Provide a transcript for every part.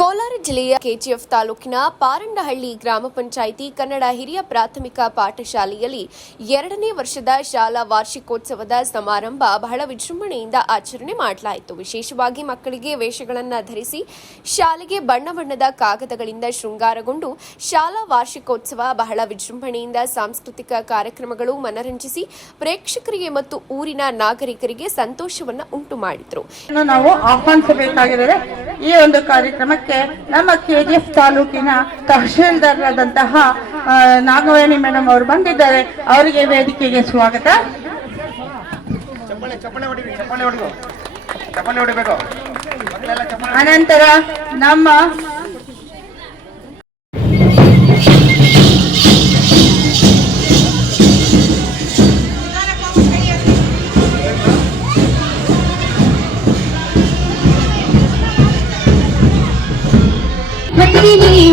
ಕೋಲಾರ ಜಿಲ್ಲೆಯ ಕೆಜಿಎಫ್ ತಾಲೂಕಿನ ಪಾರಂಡಹಳ್ಳಿ ಗ್ರಾಮ ಪಂಚಾಯಿತಿ ಕನ್ನಡ ಹಿರಿಯ ಪ್ರಾಥಮಿಕ ಪಾಠಶಾಲೆಯಲ್ಲಿ 2ನೇ ವರ್ಷದ ಶಾಲಾ ವಾರ್ಷಿಕೋತ್ಸವದ ಸಮಾರಂಭ ಬಹಳ ವಿಜೃಂಭಣೆಯಿಂದ ಆಚರಣೆ ಮಾಡಲಾಯಿತು. ವಿಶೇಷವಾಗಿ ಮಕ್ಕಳಿಗೆ ವೇಷಗಳನ್ನು ಧರಿಸಿ ಶಾಲೆಗೆ ಬಣ್ಣ ಬಣ್ಣದ ಕಾಗದಗಳಿಂದ ಶೃಂಗಾರಗೊಂಡು ಶಾಲಾ ವಾರ್ಷಿಕೋತ್ಸವ ಬಹಳ ವಿಜೃಂಭಣೆಯಿಂದ ಸಾಂಸ್ಕೃತಿಕ ಕಾರ್ಯಕ್ರಮಗಳು ಮನರಂಜಿಸಿ ಪ್ರೇಕ್ಷಕರಿಗೆ ಮತ್ತು ಊರಿನ ನಾಗರಿಕರಿಗೆ ಸಂತೋಷವನ್ನು ಉಂಟು ಮಾಡಿದರು. ನಾವು ಆಹ್ವಾನಿಸಬೇಕಾಗಿದೆ. ಈ ಒಂದು ಕಾರ್ಯಕ್ರಮಕ್ಕೆ ನಮ್ಮ ಕೆಜಿಎಫ್ ತಾಲೂಕಿನ ತಹಶೀಲ್ದಾರರಾದಂತಹ ನಾಗವೇಣಿ ಮೇಡಮ್ ಅವರು ಬಂದಿದ್ದಾರೆ. ಅವರಿಗೆ ವೇದಿಕೆಗೆ ಸ್ವಾಗತ. ಅನಂತರ ನಮ್ಮ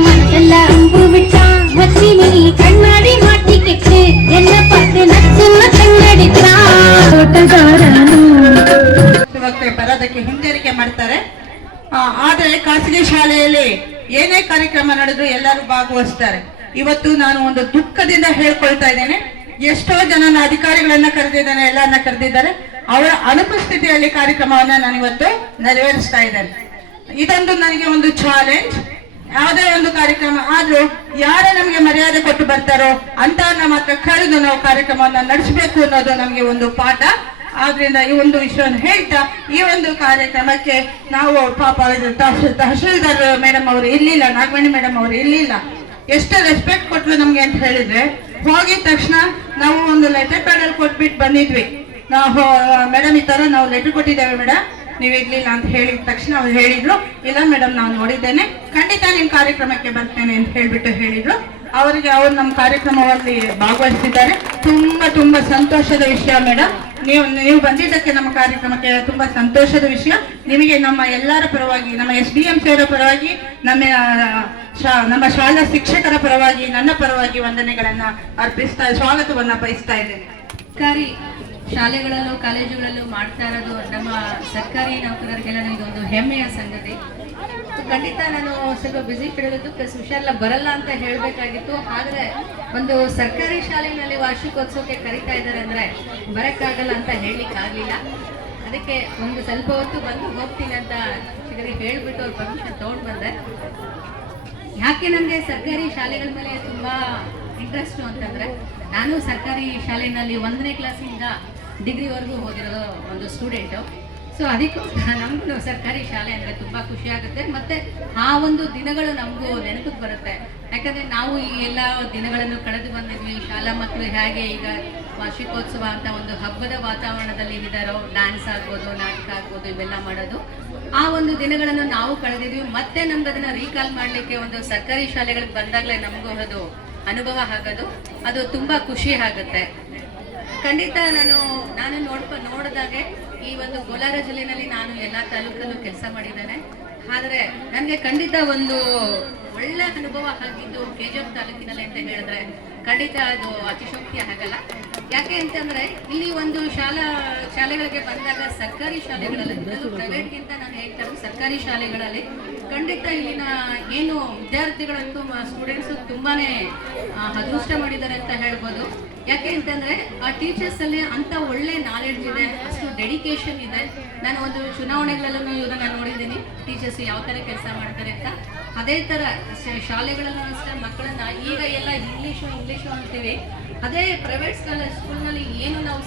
மனசெல்ல அம்பு விட்டா மச்சினி கண்ணாடி மாட்டிக்கிட்டு என்ன பார்த்து நச்சுன்னு கண்ணடிச்சா ಬರೋದಕ್ಕೆ ಹಿಂಜರಿಕೆ ಮಾಡ್ತಾರೆ. ಆದರೆ ಖಾಸಗಿ ಶಾಲೆಯಲ್ಲಿ ಏನೇ ಕಾರ್ಯಕ್ರಮ ನಡೆದ್ರು ಎಲ್ಲರೂ ಭಾಗವಹಿಸ್ತಾರೆ. ಇವತ್ತು ನಾನು ಒಂದು ದುಃಖದಿಂದ ಹೇಳ್ಕೊಳ್ತಾ ಇದ್ದೇನೆ. ಎಷ್ಟೋ ಜನ ಅಧಿಕಾರಿಗಳನ್ನ ಕರೆದಿದ್ದೇನೆ, ಎಲ್ಲರನ್ನ ಕರೆದಿದ್ದಾರೆ. ಅವರ ಅನುಪಸ್ಥಿತಿಯಲ್ಲಿ ಕಾರ್ಯಕ್ರಮವನ್ನ ನಾನು ಇವತ್ತು ನೆರವೇರಿಸ್ತಾ ಇದ್ದೇನೆ. ಇದೊಂದು ನನಗೆ ಒಂದು ಚಾಲೆಂಜ್. ಯಾವುದೇ ಒಂದು ಕಾರ್ಯಕ್ರಮ ಆದ್ರೂ ಯಾರೇ ನಮಗೆ ಮರ್ಯಾದೆ ಕೊಟ್ಟು ಬರ್ತಾರೋ ಅಂತ ಮಾತ್ರ ಕರೆದು ನಾವು ಕಾರ್ಯಕ್ರಮವನ್ನ ನಡೆಸಬೇಕು ಅನ್ನೋದು ನಮಗೆ ಒಂದು ಪಾಠ. ಆದ್ರಿಂದ ಈ ಒಂದು ವಿಷಯವನ್ನು ಹೇಳ್ತಾ ಈ ಒಂದು ಕಾರ್ಯಕ್ರಮಕ್ಕೆ ನಾವು ಪಾಪ ತಹಶೀಲ್ದಾರ್ ಮೇಡಮ್ ಅವರು ಇರ್ಲಿಲ್ಲ, ನಾಗವೇಣಿ ಮೇಡಮ್ ಅವರು ಇರ್ಲಿಲ್ಲ. ಎಷ್ಟು ರೆಸ್ಪೆಕ್ಟ್ ಕೊಟ್ರು ನಮ್ಗೆ ಅಂತ ಹೇಳಿದ್ರೆ, ಹೋಗಿದ ತಕ್ಷಣ ನಾವು ಒಂದು ಲೆಟರ್ ಪ್ಯಾಡ್ ಅಲ್ಲಿ ಕೊಟ್ಬಿಟ್ಟು ಬಂದಿದ್ವಿ. ನಾವು ಮೇಡಮ್ ಈ ತರ ನಾವು ಲೆಟರ್ ಕೊಟ್ಟಿದ್ದೇವೆ ಮೇಡಮ್, ನೀವು ಇರ್ಲಿಲ್ಲ ಅಂತ ಹೇಳಿದ ತಕ್ಷಣ ಅವ್ರು ಹೇಳಿದ್ರು, ಇಲ್ಲ ಮೇಡಮ್ ನಾವು ನೋಡಿದ್ದೇನೆ, ಖಂಡಿತ ನಿಮ್ ಕಾರ್ಯಕ್ರಮಕ್ಕೆ ಬರ್ತೇನೆ ಅಂತ ಹೇಳ್ಬಿಟ್ಟು ಹೇಳಿದ್ರು. ಅವರಿಗೆ ಅವ್ರು ನಮ್ಮ ಕಾರ್ಯಕ್ರಮದಲ್ಲಿ ಭಾಗವಹಿಸಿದ್ದಾರೆ. ತುಂಬಾ ತುಂಬಾ ಸಂತೋಷದ ವಿಷಯ ಮೇಡಮ್. ನೀವು ಬಂದಿದ್ದಕ್ಕೆ ನಮ್ಮ ಕಾರ್ಯಕ್ರಮಕ್ಕೆ ತುಂಬಾ ಸಂತೋಷದ ವಿಷಯ. ನಿಮಗೆ ನಮ್ಮ ಎಲ್ಲರ ಪರವಾಗಿ, ನಮ್ಮ SDMC ಅವರ ಪರವಾಗಿ, ನಮ್ಮ ಶಾಲಾ ಶಿಕ್ಷಕರ ಪರವಾಗಿ, ನನ್ನ ಪರವಾಗಿ ವಂದನೆಗಳನ್ನ ಸ್ವಾಗತವನ್ನ ಬಯಸ್ತಾ ಇದ್ದೇನೆ. ಸರ್ಕಾರಿ ಶಾಲೆಗಳಲ್ಲೂ ಕಾಲೇಜುಗಳಲ್ಲೂ ಮಾಡ್ತಾ ಇರೋದು ನಮ್ಮ ಸರ್ಕಾರಿ ನೌಕರರಿಗೆಲ್ಲ ಇದೊಂದು ಹೆಮ್ಮೆಯ ಸಂಗತಿ. ಖಂಡಿತ ನಾನು ಸ್ವಲ್ಪ ಬ್ಯುಸಿ ಇಡೋದು ಪ್ಲಸ್ ಹುಷಾರೆಲ್ಲ ಬರಲ್ಲ ಅಂತ ಹೇಳಬೇಕಾಗಿತ್ತು. ಆದರೆ ಒಂದು ಸರ್ಕಾರಿ ಶಾಲೆಯಲ್ಲಿ ವಾರ್ಷಿಕೋತ್ಸವಕ್ಕೆ ಕರೀತಾ ಇದ್ದಾರೆ ಅಂದರೆ ಬರೋಕ್ಕಾಗಲ್ಲ ಅಂತ ಹೇಳಲಿಕ್ಕಾಗಲಿಲ್ಲ. ಅದಕ್ಕೆ ಒಂದು ಸ್ವಲ್ಪ ಹೊತ್ತು ಬಂದು ಹೋಗ್ತೀನಿ ಅಂತ ಶಿಕ್ಷಕರಿಗೆ ಹೇಳಿಬಿಟ್ಟು ಅವ್ರು ಪರ್ಮಿಷನ್ ತೊಗೊಂಡು ಬಂದೆ. ಯಾಕೆ ನನಗೆ ಸರ್ಕಾರಿ ಶಾಲೆಗಳ ಮೇಲೆ ತುಂಬ ಇಂಟ್ರೆಸ್ಟು ಅಂತಂದರೆ, ನಾನು ಸರ್ಕಾರಿ ಶಾಲೆಯಲ್ಲಿ 1ನೇ ಕ್ಲಾಸಿಂದ ಡಿಗ್ರಿವರೆಗೂ ಓದಿರೋ ಒಂದು ಸ್ಟೂಡೆಂಟು. ಸೊ ಅದಕ್ಕೋಸ್ಕರ ನಮಗೂ ಸರ್ಕಾರಿ ಶಾಲೆ ಅಂದರೆ ತುಂಬ ಖುಷಿ ಆಗುತ್ತೆ. ಮತ್ತು ಆ ಒಂದು ದಿನಗಳು ನಮಗೂ ನೆನಪಿಗೆ ಬರುತ್ತೆ. ಯಾಕಂದರೆ ನಾವು ಈ ಎಲ್ಲ ದಿನಗಳನ್ನು ಕಳೆದು ಬಂದಿದ್ವಿ. ಶಾಲಾ ಮಕ್ಕಳು ಹೇಗೆ ಈಗ ವಾರ್ಷಿಕೋತ್ಸವ ಅಂತ ಒಂದು ಹಬ್ಬದ ವಾತಾವರಣದಲ್ಲಿ ಇದ್ದಾರೋ, ಡ್ಯಾನ್ಸ್ ಆಗ್ಬೋದು, ನಾಟಕ ಆಗ್ಬೋದು, ಇವೆಲ್ಲ ಮಾಡೋದು, ಆ ಒಂದು ದಿನಗಳನ್ನು ನಾವು ಕಳೆದಿದ್ವಿ. ಮತ್ತೆ ನಮ್ಗೆ ಅದನ್ನು ರೀಕಾಲ್ ಮಾಡಲಿಕ್ಕೆ ಒಂದು ಸರ್ಕಾರಿ ಶಾಲೆಗಳಿಗೆ ಬಂದಾಗಲೇ ನಮಗೂ ಅದು ಅನುಭವ ಆಗೋದು, ಅದು ತುಂಬ ಖುಷಿ ಆಗುತ್ತೆ. ಖಂಡಿತ ನಾನು ನೋಡಿದಾಗೆ ಈ ಒಂದು ಕೋಲಾರ ಜಿಲ್ಲೆಯಲ್ಲಿ ನಾನು ಎಲ್ಲ ತಾಲೂಕಲ್ಲೂ ಕೆಲಸ ಮಾಡಿದ್ದೇನೆ. ಆದರೆ ನನಗೆ ಖಂಡಿತ ಒಂದು ಒಳ್ಳೆ ಅನುಭವ ಆಗಿದ್ದು ಕೆಜಿಎಫ್ ತಾಲೂಕಿನಲ್ಲಿ ಅಂತ ಹೇಳಿದ್ರೆ ಖಂಡಿತ ಅದು ಅತಿಶೋಕ್ತಿ ಆಗಲ್ಲ. ಯಾಕೆ ಅಂತಂದರೆ ಇಲ್ಲಿ ಒಂದು ಶಾಲೆಗಳಿಗೆ ಬಂದಾಗ ಸರ್ಕಾರಿ ಶಾಲೆಗಳಲ್ಲಿ, ಅದು ಪ್ರೈವೇಟ್ಗಿಂತ ನಾನು ಹೇಳ್ತಾರೆ ಸರ್ಕಾರಿ ಶಾಲೆಗಳಲ್ಲಿ ಖಂಡಿತ ಇಲ್ಲಿನ ಏನು ವಿದ್ಯಾರ್ಥಿಗಳಂತೂ ಸ್ಟೂಡೆಂಟ್ಸು ತುಂಬಾ ಅದೃಷ್ಟ ಮಾಡಿದ್ದಾರೆ ಅಂತ ಹೇಳ್ಬೋದು. ಯಾಕೆ ಅಂತಂದ್ರೆ ಆ ಟೀಚರ್ಸ್ ಅಲ್ಲಿ ಅಂತ ಒಳ್ಳೆ ನಾಲೆಡ್ಜ್ ಇದೆ, ಅಷ್ಟು ಡೆಡಿಕೇಶನ್ ಇದೆ. ನಾನು ಒಂದು ಚುನಾವಣೆಗಳಲ್ಲೂ ಇವರನ್ನ ನೋಡಿದ್ದೀನಿ, ಟೀಚರ್ಸ್ ಯಾವ ಥರ ಕೆಲಸ ಮಾಡ್ತಾರೆ ಅಂತ. ಅದೇ ಥರ ಶಾಲೆಗಳಲ್ಲೂ ಅಷ್ಟೇ ಮಕ್ಕಳನ್ನ ಈಗ ಎಲ್ಲ ಇಂಗ್ಲೀಷು ಅಂತೀವಿ, ಅದೇ ಪ್ರೈವೇಟ್ ಸ್ಕೂಲ್ನಲ್ಲಿ ಏನು ನಾವು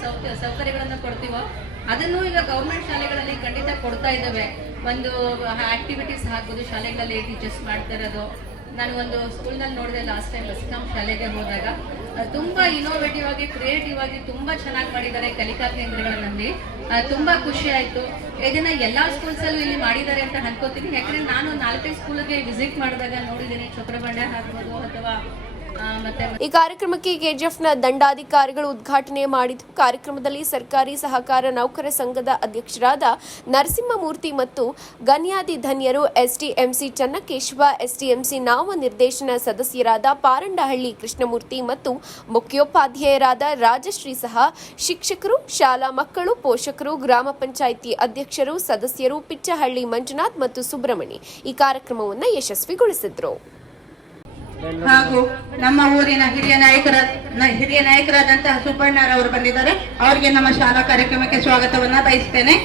ಸೌಕರ್ಯಗಳನ್ನು ಕೊಡ್ತೀವೋ ಅದನ್ನು ಈಗ ಗೌರ್ಮೆಂಟ್ ಶಾಲೆಗಳಲ್ಲಿ ಖಂಡಿತ ಕೊಡ್ತಾ ಇದ್ದಾವೆ. ಒಂದು ಆಕ್ಟಿವಿಟೀಸ್ ಹಾಕ್ಬೋದು ಶಾಲೆಗಳಲ್ಲಿ ಟೀಚರ್ಸ್ ಮಾಡ್ತಾ ಇರೋದು. ನಾನು ಒಂದು ಸ್ಕೂಲ್ನಲ್ಲಿ ನೋಡಿದೆ ಲಾಸ್ಟ್ ಟೈಮ್ ಬಸ್ಕಾಂ ಶಾಲೆಗೆ ಹೋದಾಗ, ತುಂಬ ಇನೋವೇಟಿವ್ ಆಗಿ ಕ್ರಿಯೇಟಿವ್ ಆಗಿ ತುಂಬ ಚೆನ್ನಾಗಿ ಮಾಡಿದ್ದಾರೆ ಕಲಿಕಾ ಕೇಂದ್ರಗಳಲ್ಲಿ. ತುಂಬ ಖುಷಿ ಆಯಿತು. ಇದನ್ನು ಎಲ್ಲ ಸ್ಕೂಲ್ಸಲ್ಲೂ ಇಲ್ಲಿ ಮಾಡಿದ್ದಾರೆ ಅಂತ ಅನ್ಕೋತೀನಿ. ಯಾಕಂದರೆ ನಾನು 4-5 ಸ್ಕೂಲ್ಗೆ ವಿಸಿಟ್ ಮಾಡಿದಾಗ ನೋಡಿದ್ದೀನಿ, ಚಕ್ರಬಂಡೆ ಆಗ್ಬೋದು ಅಥವಾ ಈ ಕಾರ್ಯಕ್ರಮಕ್ಕೆ ಕೆಜಿಎಫ್ನ ದಂಡಾಧಿಕಾರಿಗಳು ಉದ್ಘಾಟನೆ ಮಾಡಿದ್ದು, ಕಾರ್ಯಕ್ರಮದಲ್ಲಿ ಸರ್ಕಾರಿ ಸಹಕಾರ ನೌಕರ ಸಂಘದ ಅಧ್ಯಕ್ಷರಾದ ನರಸಿಂಹಮೂರ್ತಿ ಮತ್ತು ಗಣ್ಯಾಧಿಧನ್ಯರು ಎಸ್ಟಿಎಂಸಿ ಚನ್ನಕೇಶವ, ಎಸ್ಟಿಎಂಸಿ ನಾಮ ನಿರ್ದೇಶನ ಸದಸ್ಯರಾದ ಪಾರಂಡಹಳ್ಳಿ ಕೃಷ್ಣಮೂರ್ತಿ ಮತ್ತು ಮುಖ್ಯೋಪಾಧ್ಯಾಯರಾದ ರಾಜಶ್ರೀ ಸಹ ಶಿಕ್ಷಕರು, ಶಾಲಾ ಮಕ್ಕಳು, ಪೋಷಕರು, ಗ್ರಾಮ ಪಂಚಾಯಿತಿ ಅಧ್ಯಕ್ಷರು, ಸದಸ್ಯರು ಪಿಚ್ಚಹಳ್ಳಿ ಮಂಜುನಾಥ್ ಮತ್ತು ಸುಬ್ರಹ್ಮಣಿ ಈ ಕಾರ್ಯಕ್ರಮವನ್ನು ಯಶಸ್ವಿಗೊಳಿಸಿದರು. ಹಾಗೂ ನಮ್ಮ ಊರಿನ ಹಿರಿಯ ನಾಯಕರಾದಂತಹ ಸುಬ್ಬಣ್ಣರವರು ಬಂದಿದ್ದಾರೆ. ಅವರಿಗೆ ನಮ್ಮ ಶಾಲಾ ಕಾರ್ಯಕ್ರಮಕ್ಕೆ ಸ್ವಾಗತವನ್ನ ಬಯಸ್ತೇನೆ.